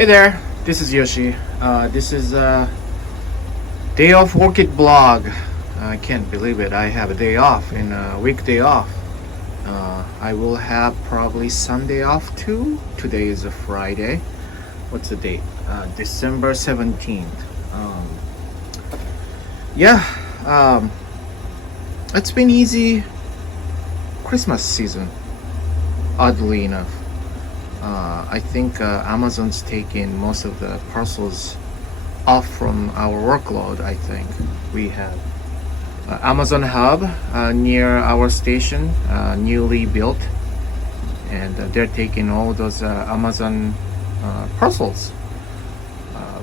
Hey there, this is Yoshi. This is day off Orchid blog. I can't believe it. I have a day off and a weekday off. I will have probably Sunday off too. Today is a Friday. What's the date? December 17th. Yeah, it's been easy Christmas season, oddly enough. I think Amazon's taking most of the parcels off from our workload. I think we have Amazon hub near our station, newly built, and they're taking all those Amazon parcels.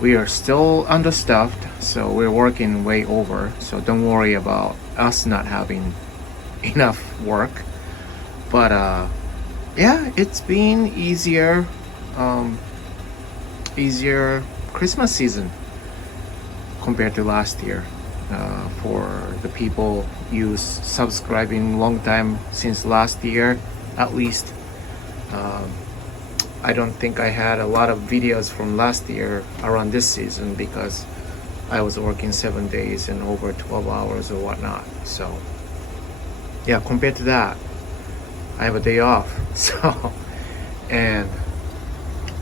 We are still understaffed, so we're working way over. So don't worry about us not having enough work. But yeah, it's been easier Christmas season compared to last year. For the people you subscribing long time since last year, at least. I don't think I had a lot of videos from last year around this season because I was working 7 days and over 12 hours or whatnot. So yeah, compared to that, I have a day off. So, and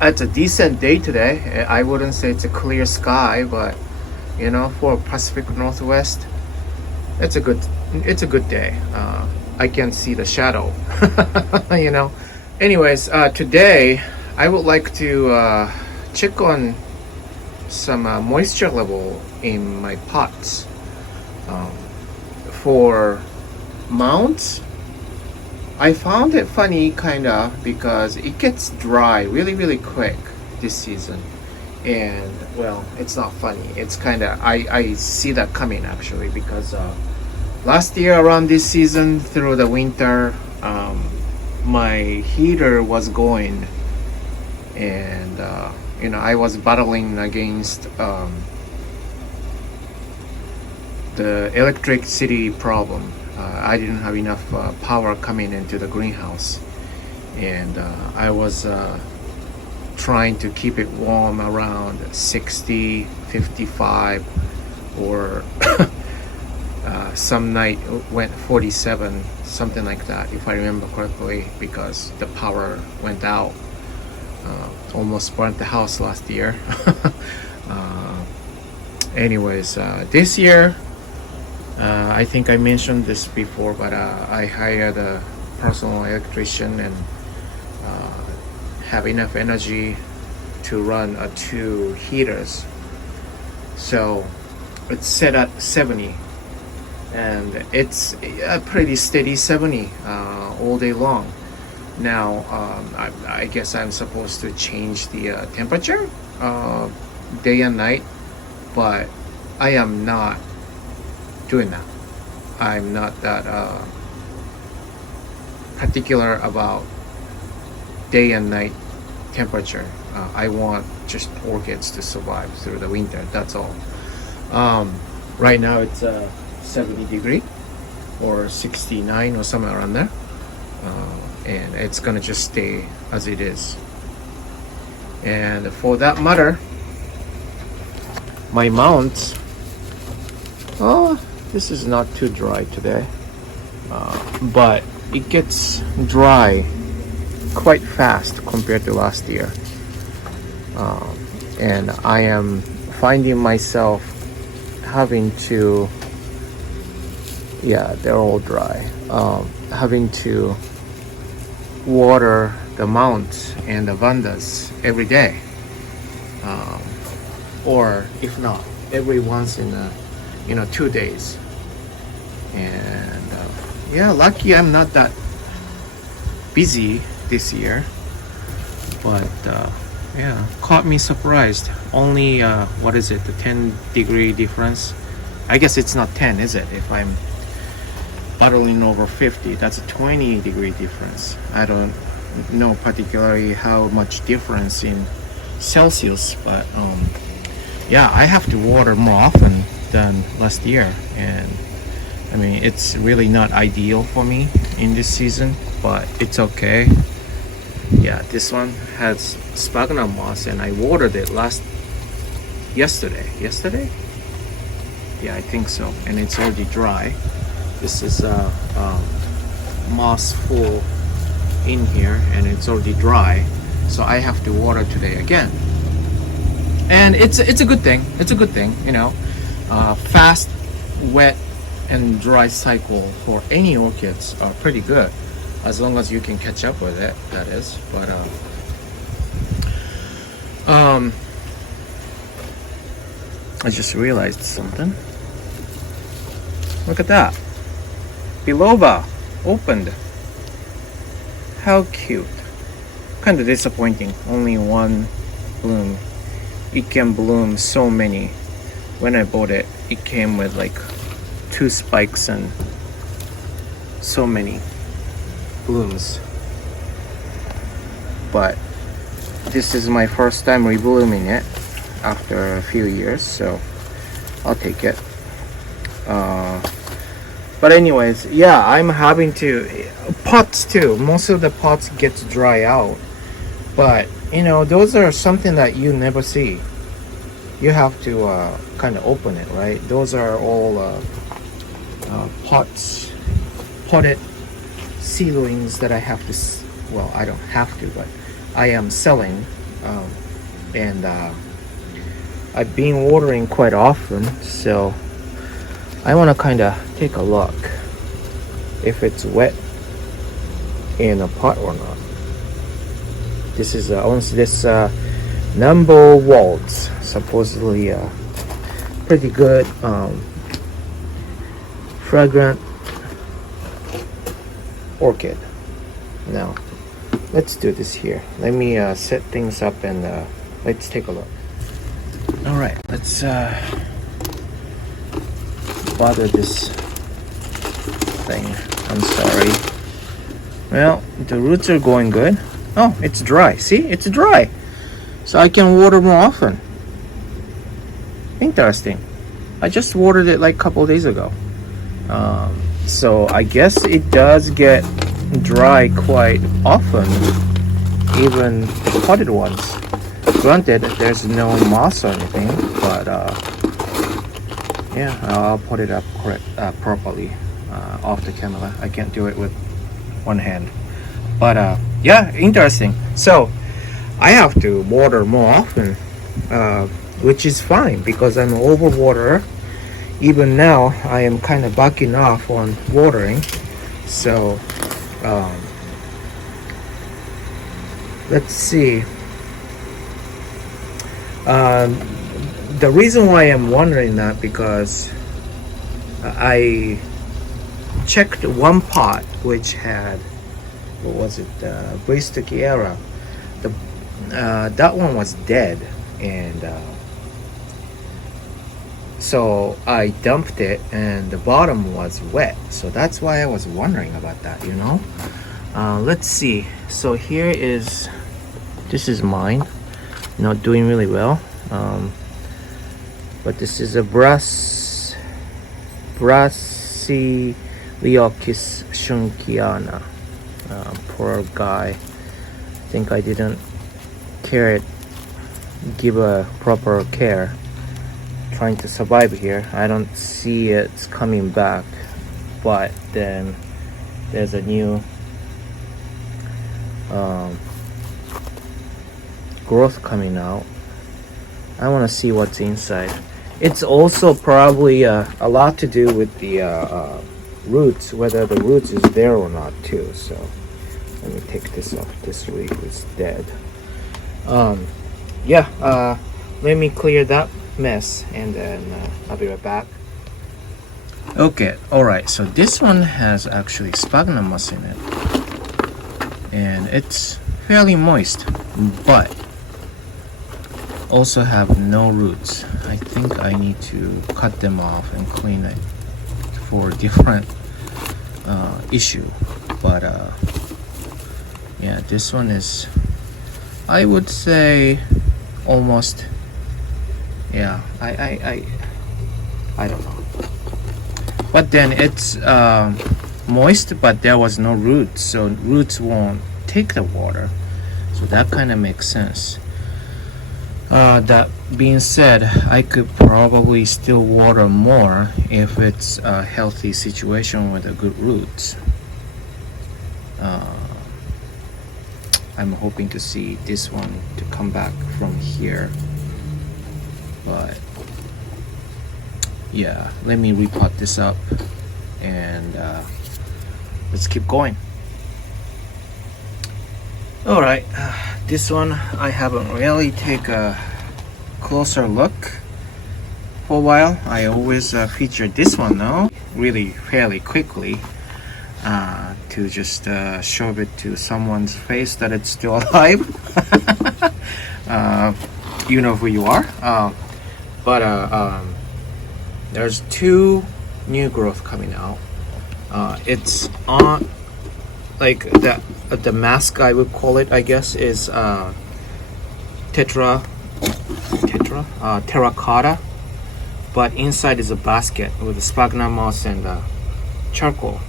it's a decent day today. I wouldn't say it's a clear sky, but you know, for Pacific Northwest, it's a good day. I can see the shadow. You know. Anyways, today I would like to check on some moisture level in my pots. For mounts, I found it funny kinda because it gets dry really quick this season. And well, it's not funny, it's kinda, I see that coming actually, because last year around this season through the winter, my heater was going, and you know, I was battling against the electricity problem. I didn't have enough power coming into the greenhouse, and I was trying to keep it warm around 60, 55, or some night went 47, something like that, if I remember correctly, because the power went out. Almost burnt the house last year. Anyways, this year, I think I mentioned this before, but I hired a personal electrician and have enough energy to run 2 heaters. So it's set at 70, and it's a pretty steady 70 all day long. Now I guess I'm supposed to change the temperature day and night, but I am not doing that. I'm not that particular about day and night temperature. I want just orchids to survive through the winter, that's all. Right now it's 70 degree or 69 or somewhere around there, and it's gonna just stay as it is. And for that matter, my mounts, oh, this is not too dry today, but it gets dry quite fast compared to last year, and I am finding myself having to, yeah, they're all dry, having to water the mounts and the vandas every day, or if not, every once in 2 days. And yeah, lucky I'm not that busy this year, but yeah, caught me surprised. Only what is it, the 10-degree difference? I guess it's not 10, is it? If I'm battling over 50, that's a 20-degree difference. I don't know particularly how much difference in Celsius, but yeah, I have to water more often than last year, and I mean, it's really not ideal for me in this season, but it's okay. Yeah, this one has sphagnum moss, and I watered it yesterday. Yeah, I think so, and it's already dry. This is moss full in here, and it's already dry, so I have to water today again. And it's a good thing. It's a good thing, you know. Fast, wet, and dry cycle for any orchids are pretty good, as long as you can catch up with it. That is, but I just realized something. Look at that. Biloba opened. How cute. Kind of disappointing. Only one bloom. It can bloom so many. When I bought it, it came with like 2 spikes and so many blooms. But this is my first time reblooming it after a few years, so I'll take it. But anyways, yeah, I'm having to pots too. Most of the pots gets dry out, but you know, those are something that you never see. You have to kind of open it, right? Those are all potted seedlings that I have to well, I don't have to, but I am selling, and I've been watering quite often, so I want to kind of take a look if it's wet in a pot or not. This is this number waltz, supposedly pretty good, fragrant orchid. Now let's do this here. Let me set things up, and let's take a look. All right, let's bother this thing. I'm sorry. Well, the roots are going good. Oh, it's dry. See, it's dry, so I can water more often. Interesting. I just watered it like a couple days ago, so I guess it does get dry quite often, even the potted ones. Granted, there's no moss or anything, but yeah, I'll put it up properly off the camera. I can't do it with one hand, but yeah, interesting. So I have to water more often, which is fine because I'm an overwaterer. Even now, I am kind of backing off on watering. So let's see. The reason why I'm wondering that, because I checked one pot which had, what was it, Brachystegia. That one was dead, and so I dumped it, and the bottom was wet. So that's why I was wondering about that, you know. Let's see. So here is, this is mine. Not doing really well, but this is a Brachyleochus shunkiana. Poor guy. I think I didn't give a proper care, trying to survive here. I don't see it's coming back, but then there's a new growth coming out. I want to see what's inside. It's also probably a lot to do with the roots, whether the roots is there or not too. So let me take this off. This leaf is dead. Yeah, let me clear that mess, and then I'll be right back. Okay, alright, so this one has actually sphagnum moss in it, and it's fairly moist, but also have no roots. I think I need to cut them off and clean it for a different issue, but yeah, this one is, I would say, almost, yeah, I don't know, but then it's moist, but there was no roots, so roots won't take the water. So that kind of makes sense. That being said, I could probably still water more if it's a healthy situation with a good roots. I'm hoping to see this one to come back from here, but yeah, let me repot this up and let's keep going. All right, this one I haven't really take a closer look for a while. I always feature this one though, really fairly quickly, to just show it to someone's face that it's still alive. You know who you are. But there's two new growth coming out. It's on, like the mask I would call it, I guess, is terracotta, but inside is a basket with sphagnum moss and charcoal.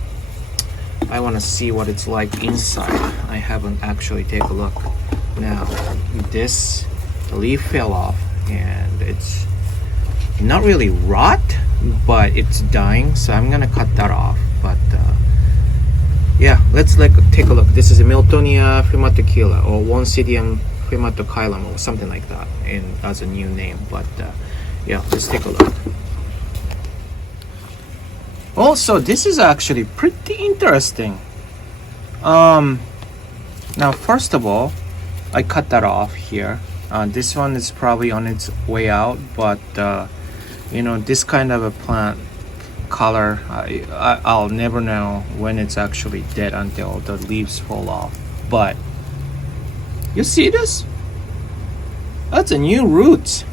I want to see what it's like inside. I haven't actually take a look. Now this, the leaf fell off and it's not really rot, but it's dying, so I'm gonna cut that off. But yeah, let's take a look. This is a Miltonia fumatochila or Oncidium fumatochilum or something like that, and as a new name. But yeah, let's take a look. Also, this is actually pretty interesting. Now first of all, I cut that off here. This one is probably on its way out, but you know, this kind of a plant color, I'll never know when it's actually dead until the leaves fall off. But you see this? That's a new root.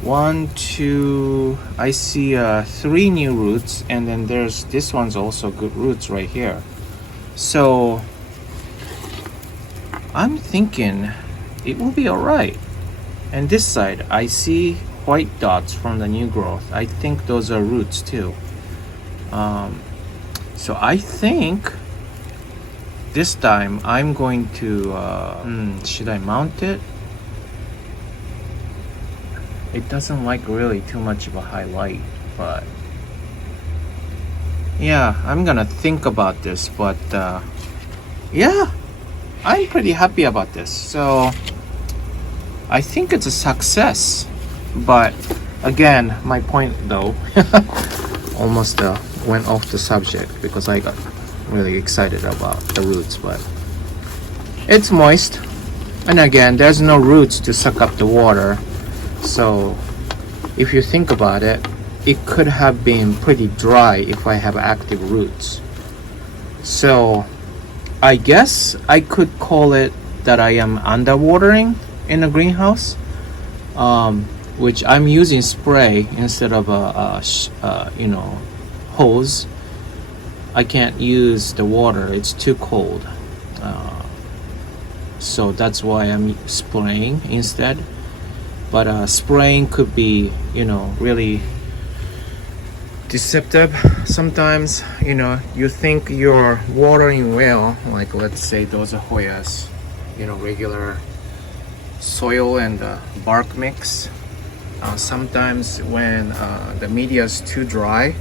One, two, I see 3 new roots, and then there's this one's also good roots right here. So I'm thinking it will be alright. And this side, I see white dots from the new growth. I think those are roots too. So I think this time I'm going to, should I mount it? It doesn't like really too much of a highlight, but yeah, I'm gonna think about this. But yeah, I'm pretty happy about this. So I think it's a success. But again, my point though, almost went off the subject because I got really excited about the roots. But it's moist, and again, there's no roots to suck up the water. So if you think about it, it could have been pretty dry if I have active roots. So I guess I could call it that I am underwatering in a greenhouse, which I'm using spray instead of a hose. I can't use the water, it's too cold. So that's why I'm spraying instead. But spraying could be, really deceptive sometimes. You think you're watering well, like let's say those are Hoyas, regular soil and bark mix. Sometimes when the media is too dry,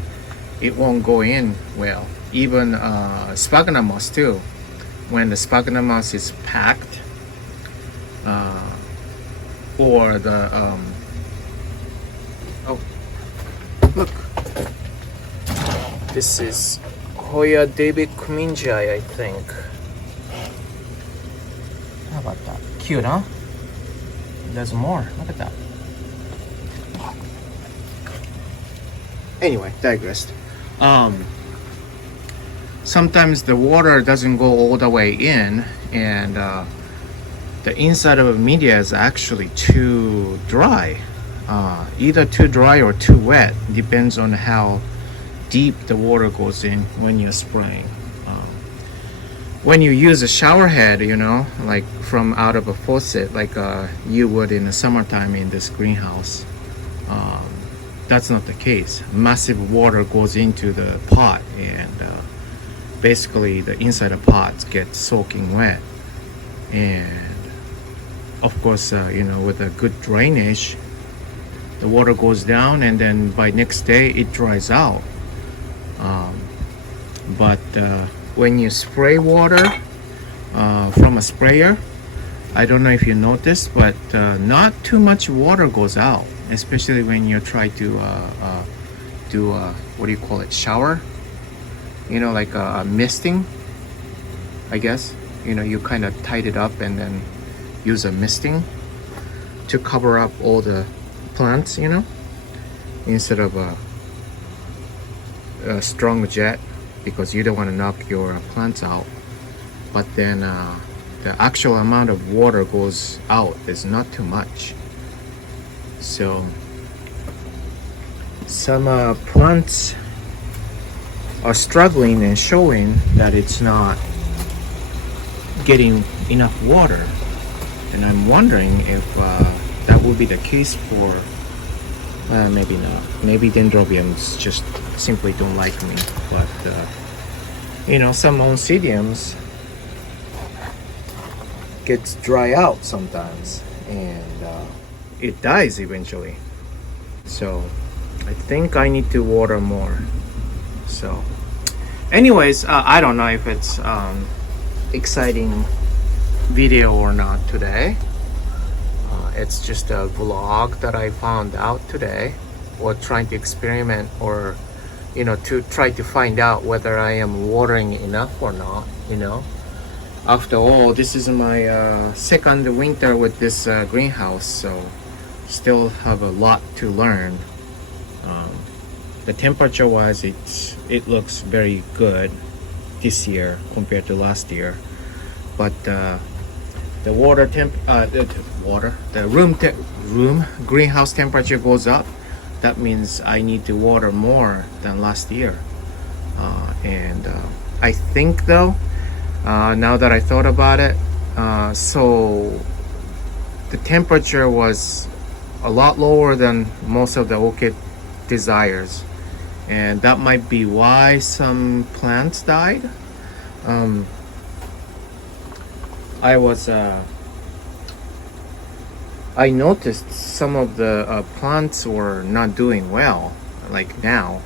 it won't go in well. Even sphagnum moss too. When the sphagnum moss is packed, or the oh, look, this is Hoya David Kuminjai, I think. How about that? Cute, huh? There's more. Look at that. Anyway, digressed. Sometimes the water doesn't go all the way in, and the inside of a media is actually too dry. Either too dry or too wet, depends on how deep the water goes in when you're spraying. When you use a shower head, like from out of a faucet, like you would in the summertime in this greenhouse, that's not the case. Massive water goes into the pot, and basically the inside of pots get soaking wet. And of course, with a good drainage, the water goes down, and then by next day it dries out. But when you spray water from a sprayer, I don't know if you noticed, but not too much water goes out, especially when you try to do what do you call it, shower, like misting, I guess. You kind of tied it up and then use a misting to cover up all the plants, instead of a strong jet, because you don't want to knock your plants out. But then the actual amount of water goes out is not too much. So some plants are struggling and showing that it's not getting enough water, and I'm wondering if that would be the case for maybe not. Maybe dendrobiums just simply don't like me, but some oncidiums gets dry out sometimes, and it dies eventually. So I think I need to water more. So anyways, I don't know if it's exciting video or not today. It's just a vlog that I found out today, or trying to experiment, or to try to find out whether I am watering enough or not. After all, this is my second winter with this greenhouse, so still have a lot to learn. The temperature wise, it looks very good this year compared to last year, but the room greenhouse temperature goes up. That means I need to water more than last year, and I think though, now that I thought about it, so the temperature was a lot lower than most of the orchid desires, and that might be why some plants died. I noticed some of the plants were not doing well, like now,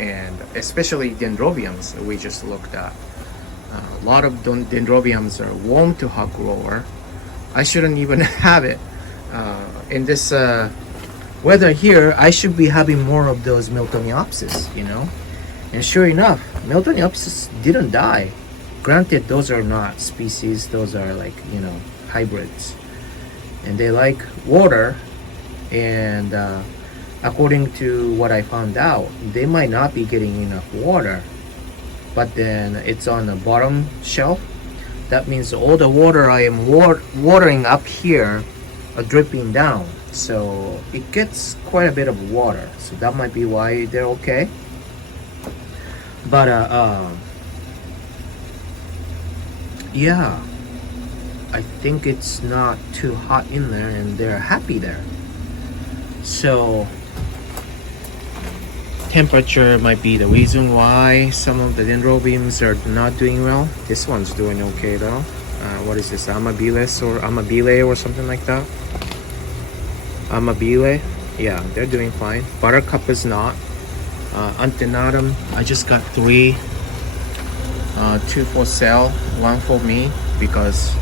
and especially dendrobiums we just looked at. A lot of dendrobiums are warm to hot grower. I shouldn't even have it. In this weather here, I should be having more of those Miltoniopsis, And sure enough, Miltoniopsis didn't die. Granted, those are not species, those are like, hybrids. And they like water, and according to what I found out, they might not be getting enough water, but then it's on the bottom shelf. That means all the water I am watering up here are dripping down, so it gets quite a bit of water, so that might be why they're okay. But yeah, I think it's not too hot in there, and they're happy there. So temperature might be the reason why some of the dendrobiums are not doing well. This one's doing okay though. What is this, Amabile or something like that? Amabile, yeah, they're doing fine. Buttercup is not. Antenatum, I just got 3, 2 for sale, 1 for me, because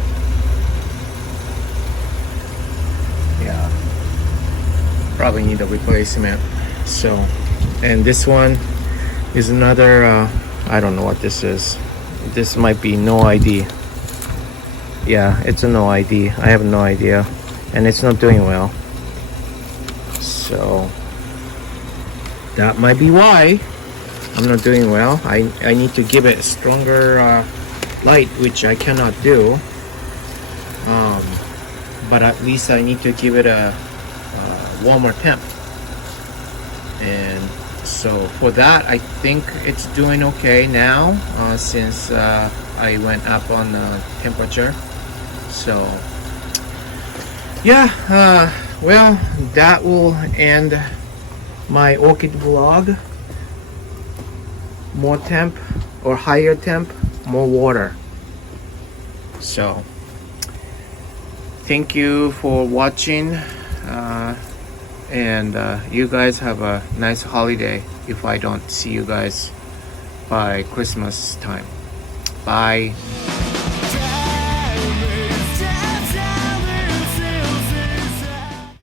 yeah, probably need a replacement. So, and this one is another I don't know what this is. This might be no ID. Yeah, it's a no ID. I have no idea, and it's not doing well, so that might be why I'm not doing well. I need to give it a stronger light, which I cannot do, but at least I need to give it a warmer temp, and so for that I think it's doing okay now, since I went up on the temperature. So yeah, well, that will end my orchid vlog. More temp or higher temp, more water. So thank you for watching, and you guys have a nice holiday if I don't see you guys by Christmas time. Bye.